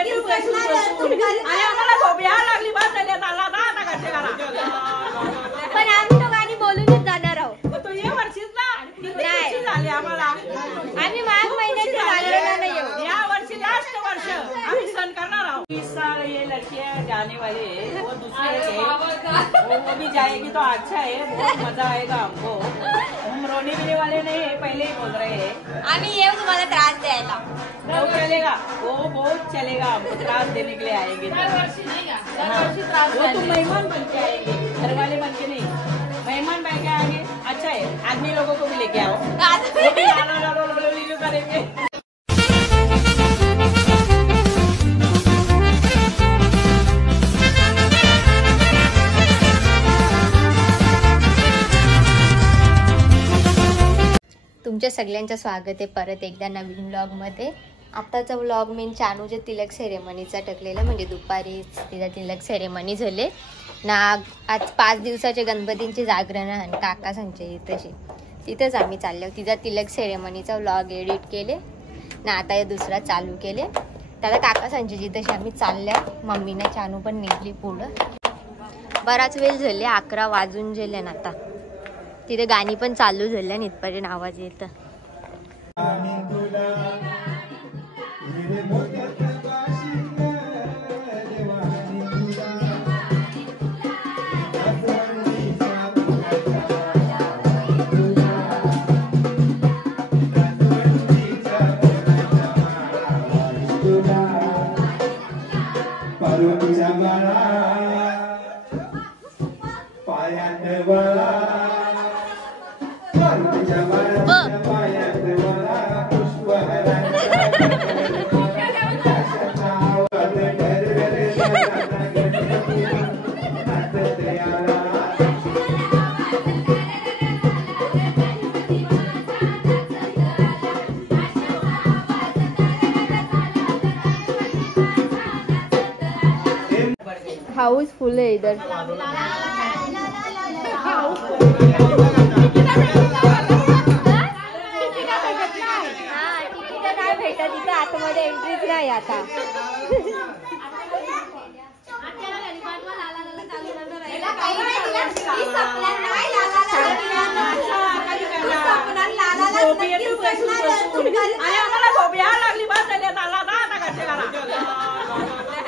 लागली बस पण आम्ही तो गाणी बोलूनच जाणार आहोत. तू ये वर्षीच ना झाली आम्हाला. आम्ही माघ महिन्यात जाणार नाही. या वर्षी लास्ट वर्ष आम्ही सण करणार आहोत. 20 साल ये लड़कियां जाने वाले है, वो दूसरे है, वो भी जाएगी तो अच्छा है, बहुत मजा आएगा हमको. हम रोने पीने वाले नहीं है, पहले ही बोल रहे हैं. आम्ही येऊ तुम्हाला त्रास द्यायला. वो चलेगा, वो बहुत चलेगा. हमको त्रास देने के लिए आएंगे. वो तो मेहमान बन के आएंगे, घर वाले बन के नहीं. मेहमान बन के आएंगे. अच्छा है, आदमी लोगों को भी लेके आओ, वो भी लालो करेंगे. तुमच्या सगळ्यांचं स्वागत आहे परत एकदा नवीन व्लॉगमध्ये. आत्ताचा व्लॉग मी चानूच्या तिलक सेरेमनीचा टाकलेला, म्हणजे दुपारीच तिचा तिलक सेरेमनी झाले ना. आज 5 दिवसाचे गणपतींचे जागरण आहे काका सांगचे तशी, तिथंच आम्ही चाललो. तिचा तिलक सेरेमनीचा व्लॉग एडिट केले ना, आता हे दुसरा चालू केले. त्याला काका सांगचे तशी आम्ही चालल्या. मम्मीने चानू पण निघली पुढं. बराच वेळ झाले, 11 वाजून गेले ना. आता तिथे गाणी पण चालू झाल्या, इथपर्यंत आवाज येतं. हाउसफुल है इधर. भेटत इथं आतमध्ये एंट्रीच नाही आता.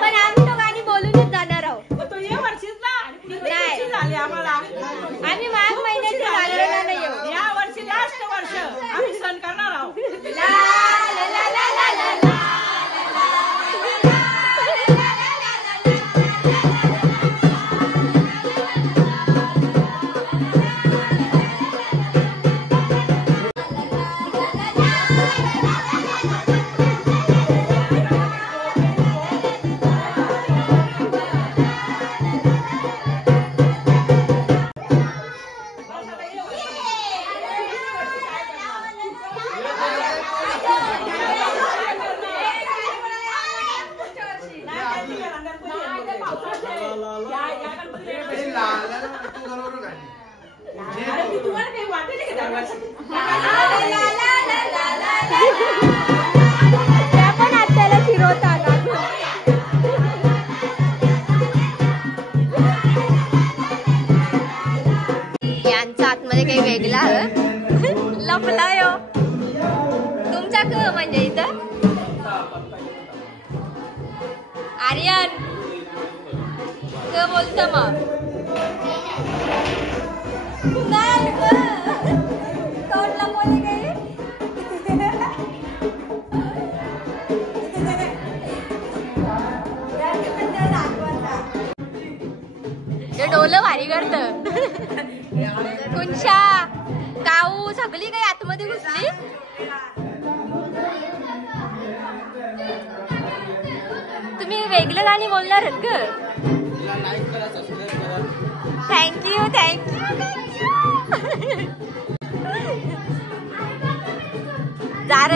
पण आम्ही तो गाणी बोलूनच जाणार आहोत. तू ये वर्षीच ना झाली आम्हाला. आम्ही माघ महिन्यात जाणार नाही. या वर्षी लास्ट वर्ष आम्ही सण करणार आहोत. पण आत्याला फिरवता आला. यांचा आतमध्ये काही वेगळा लपलाय तुमचा क म्हणजे इथं. आर्यन क बोलत मग तोडला बोले काही. डोलं भारी करत. कुंशा काऊ सगळी काही आतमध्ये घुसली. तुम्ही वेगळं गाणी बोलणार आहेत ग. थँक्यू थँक्यू जार.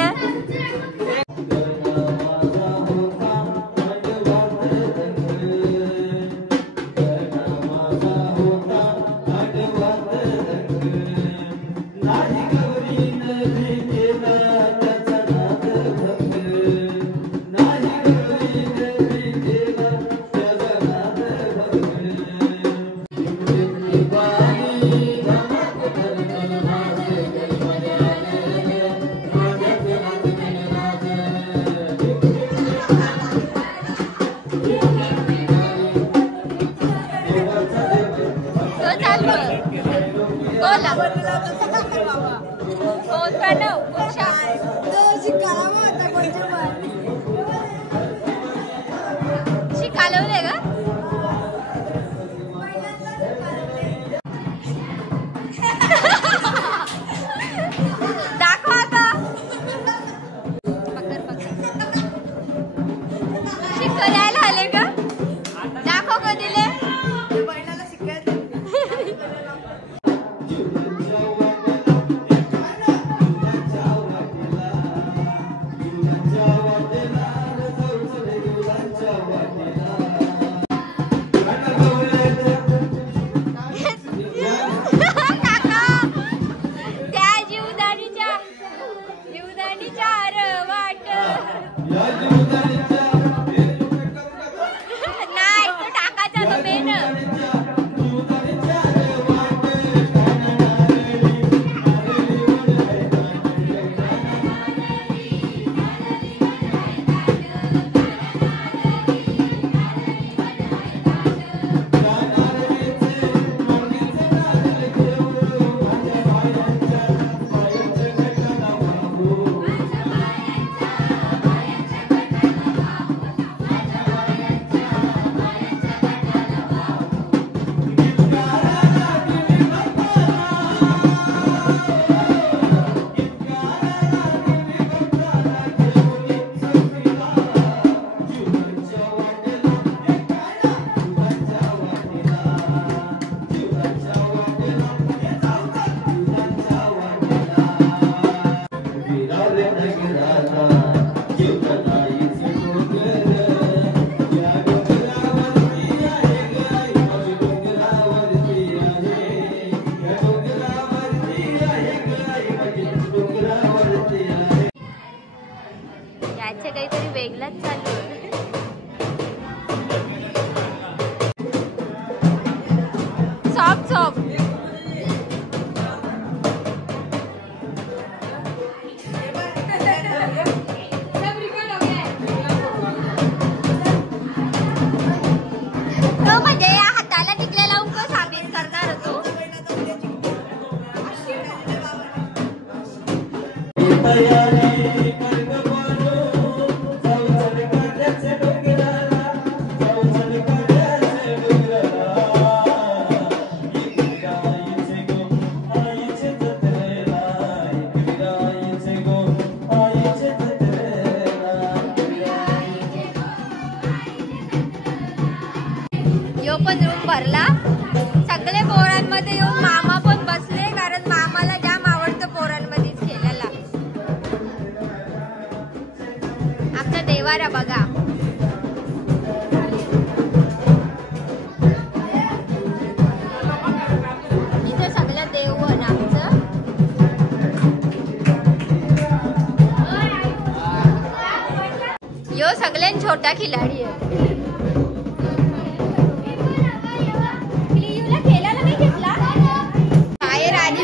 काहीतरी वेगळाच चालू आहे. सॉफ्ट सॉफ्ट तो म्हणजे हाताला टिकल्या लावून तो साबित करणार होतो. यो पण रूम भरला. सगळे पोरांमध्ये येऊन मामा पण बसले कारण मामाला जाम आवडतं पोरांमध्येच खेळायला. आमचा देवारा बघा. इथे सगळं देवण आमचं. यो सगळ्यात छोटा खिलाडी आहे.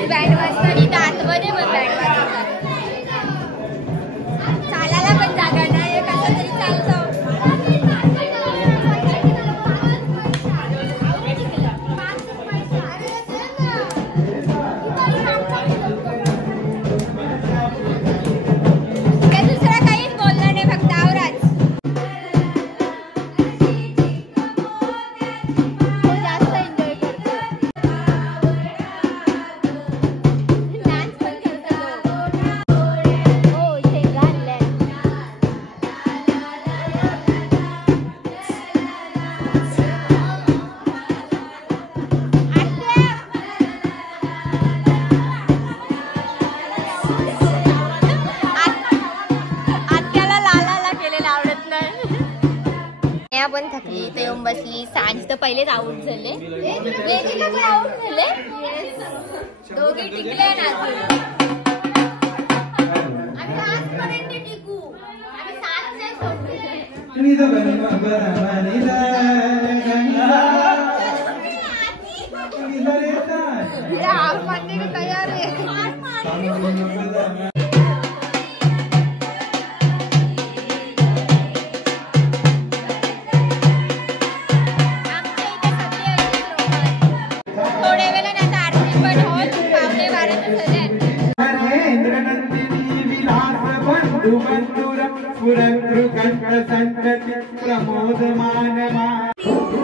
बँड वाजता इथं आतमध्ये पण बँड वाजवतात. चालायला पण जागा नाही. कसं तरी चालतं. दुसरं काहीच बोललं नाही. फक्त आवराच जास्त एन्जॉय करतो. पण थकली तर येऊन बसली. सांज तर पहिलेच आऊट झाले. आऊट झाले. दोघे टिकले ना. तयार आहे.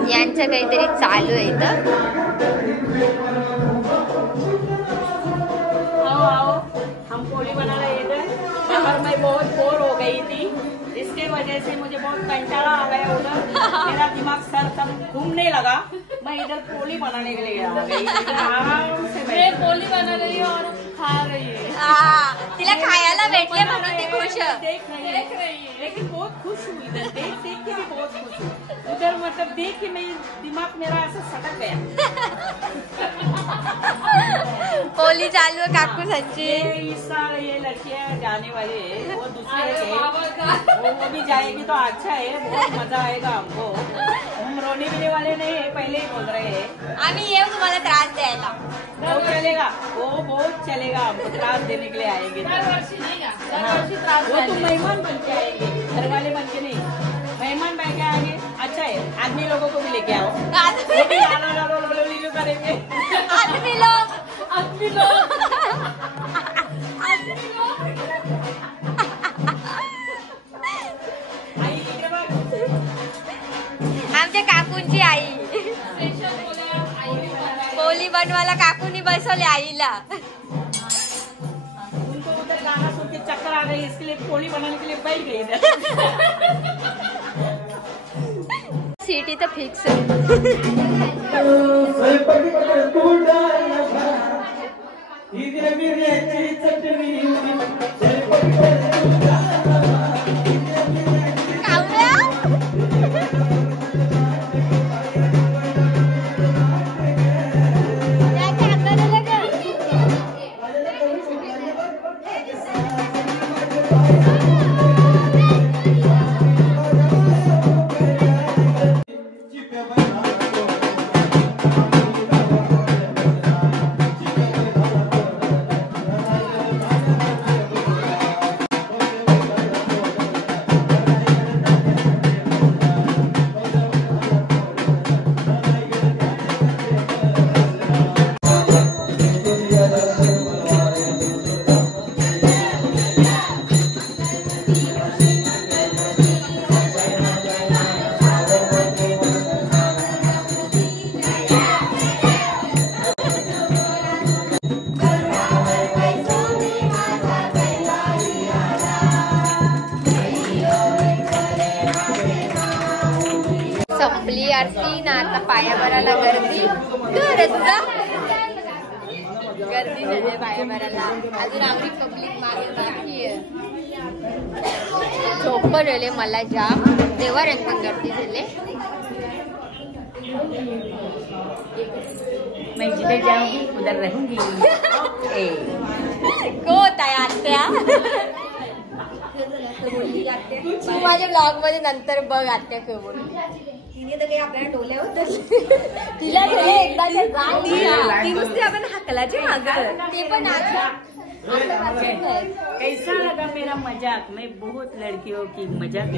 यांचं काहीतरी चालू आहे इथं. हम पोली बनाना ये थे पर मैं बहुत बोर हो गई थी. इसके वजह से मुझे बहुत कंटाला आ गया. उधर मेरा दिमाग सर सब घूमने लगा. मैं इधर पोली बनाने के लिए आ गई. आराम से मैं पोली बना रही हूँ और खा रही है। तिला खायला भेटले म्हणून ती खुश है। देख रही है लेकिन बहुत खुश हुई इधर देख के भी बहुत खुश हुई। उधर मतलब देख के मैं दिमाग मेरा ऐसा सटक गया। पोली चालू है काकू सच्ची। इस साल ये लड़कियां जाने वाली है, वो दूसरे है, वो भी जाएगी तो अच्छा है, बहुत मजा आएगा हमको। हम रोने पीने वाले नहीं है, पहले ही बोल रहे हैं। आम्ही येऊ तुम्हाला त्रास द्यायला। वो चलेगा, वो बहुत चलेगा, हमको त्रास देने के लिए आएंगे। वो तो मेहमान बन के आएंगे, घर वाले बन के नहीं, मेहमान बन के आएंगे। अच्छा है, आदमी लोगों को भी लेके आओ, वो भी लो करेंगे। आदमी लोग आमच्या काकूंची आई पोली बनवायला काकूनी बसवले आईला। उनको उधर गाना सुन के चक्कर आ गई, इसके लिए पोली बनाने के लिए बैठ गई इधर। सीटी तो फिक्स संपली आरती ना आता पाया भरायला गर्दी गर्दी झाली पाया भरायला। अजून आमची पब्लिक मागे बाकी आहे, झोपण झाले मला जाम तेव्हा रे पण गर्दी झाले। मैं जिधर जाऊंगी उधर रहूंगी। को ताई आत्या तू माझ्या ब्लॉग मध्ये नंतर बघ आत्या को बोलली तिने तर काही आपल्याला डोल्यावर तिला एकदा ती नुसती आपण हाकलाची मागं ते पण कैसा लगा मेरा मजाक? मैं बहुत लड़कियों की मजाक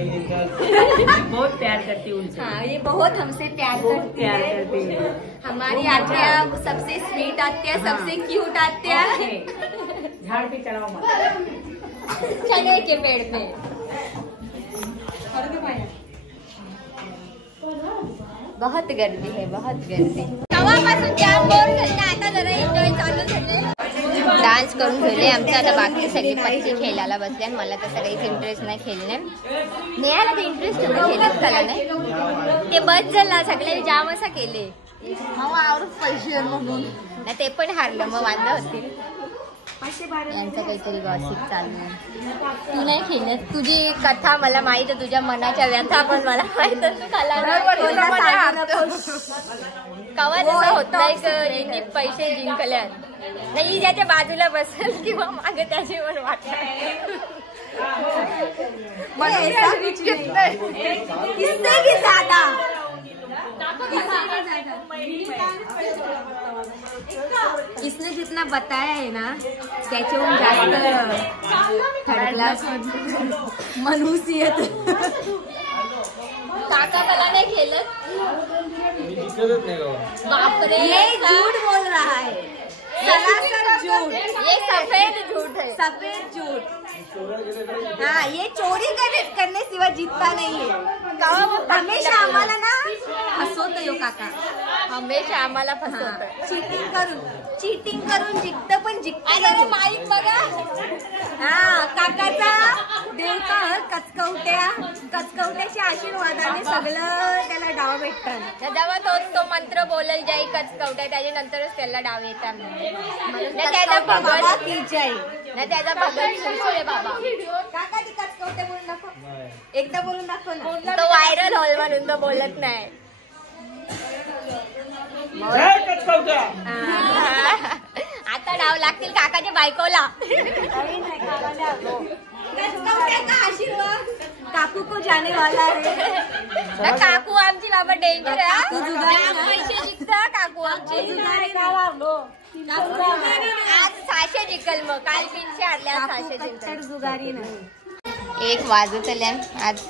बहुत प्यार करती हूँ उनसे। हाँ, ये बहुत हमसे प्यार करती है। हमारी आत्या सबसे स्वीट आत्या, सबसे क्यूट आत्या। झाड़ पे चढ़ाओ मत, चने के पेड़ पे। बहुत गर्दी है, बहुत गर्दी। तेव्हापासून जाम बोर झाले, आता जरा एन्जॉय चालू झाले। डान्स करून झाले आमचं, आता बाकी सगळे पत्ते खेळायला बसले। मला तसं काहीच इंटरेस्ट नाही खेळण्यात, नेहाला तर इंटरेस्ट होतं, खेळत झाला नाही ते बस झाला। सगळे जाम असं केले पैसे म्हणून ना, ते पण हारलं मग वांदा होतील। यांचं काहीतरी गॉसिप चालू आहे। तू नाही खेळत, तुझी कथा मला माहित आहे, तुझ्या मनाच्या व्यथा पण मला माहित आहे। कवा जसं होत नाही की पैसे जिंकल्यात नाही, ज्याच्या बाजूला बसेल किंवा मागे त्याची पण वाटत इसने जितना बताया है ना त्याच्याहून जास्त थर्ड क्लास मनुष्यत। काका मला नाही खेळत, बापरे ये झूठ बोल रहा है, सरासर झूठ, ये सफेद झूठ है, सफेद झूठ। हाँ, ये चोरी करने सिवा जीतता नहीं है। हमेशा आम्हाला ना फसवतो यो काका, हमेशा आम्हाला फसवतो। चीटिंग करून जिंकतं, पण जिंकतं माहीत बघा। हा, काकाचा देव का कचकवट्याच्या आशीर्वादाने सगळं त्याला डाव भेटतात. जेव्हा तो मंत्र बोलेल जय कचकवट्या त्याच्या नंतरच त्याला डाव येतात. त्याचा भगत ना त्याचा भगत बाबा एकदा बोलून दाखव ना. तो व्हायरल होल म्हणून तो बोलत नाही. आता डाव लागतील काकाच्या बायकोला. काकू को जाने वाला है. काकू आमची बाबा डेंजर आहे. पैसे जिंकता काकू आमची. आज 600 जिंकल मग. काल 300 हरल्या 600 जिंकल. जुगारी नाही. 1 वाजत आज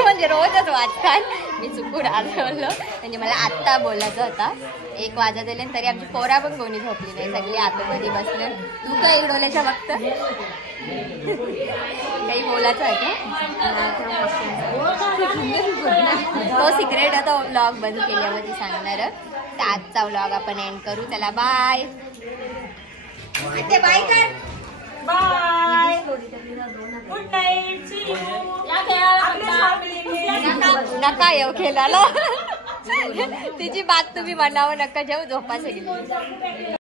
म्हणजे रोजच वाजतात. मी चुकून आलो म्हणजे मला आत्ता बोलायचं होता. 1 वाजत आले तरी आमची पोरा पण कोणी झोपली नाही. सगळी आतमध्ये बसले. तू काय इडोल्याच्या बघत काही बोलायचं आहे का? तो सिक्रेट आहे. तो व्लॉग बंद केल्यावरती सांगणार. तर आजचा व्लॉग आपण एंड करू. चला बाय. बाय कर. Bye. Good night. See you. नका येऊ खेळायला. तिची बात तुम्ही म्हणावं. नका जेव झोपा सगळी.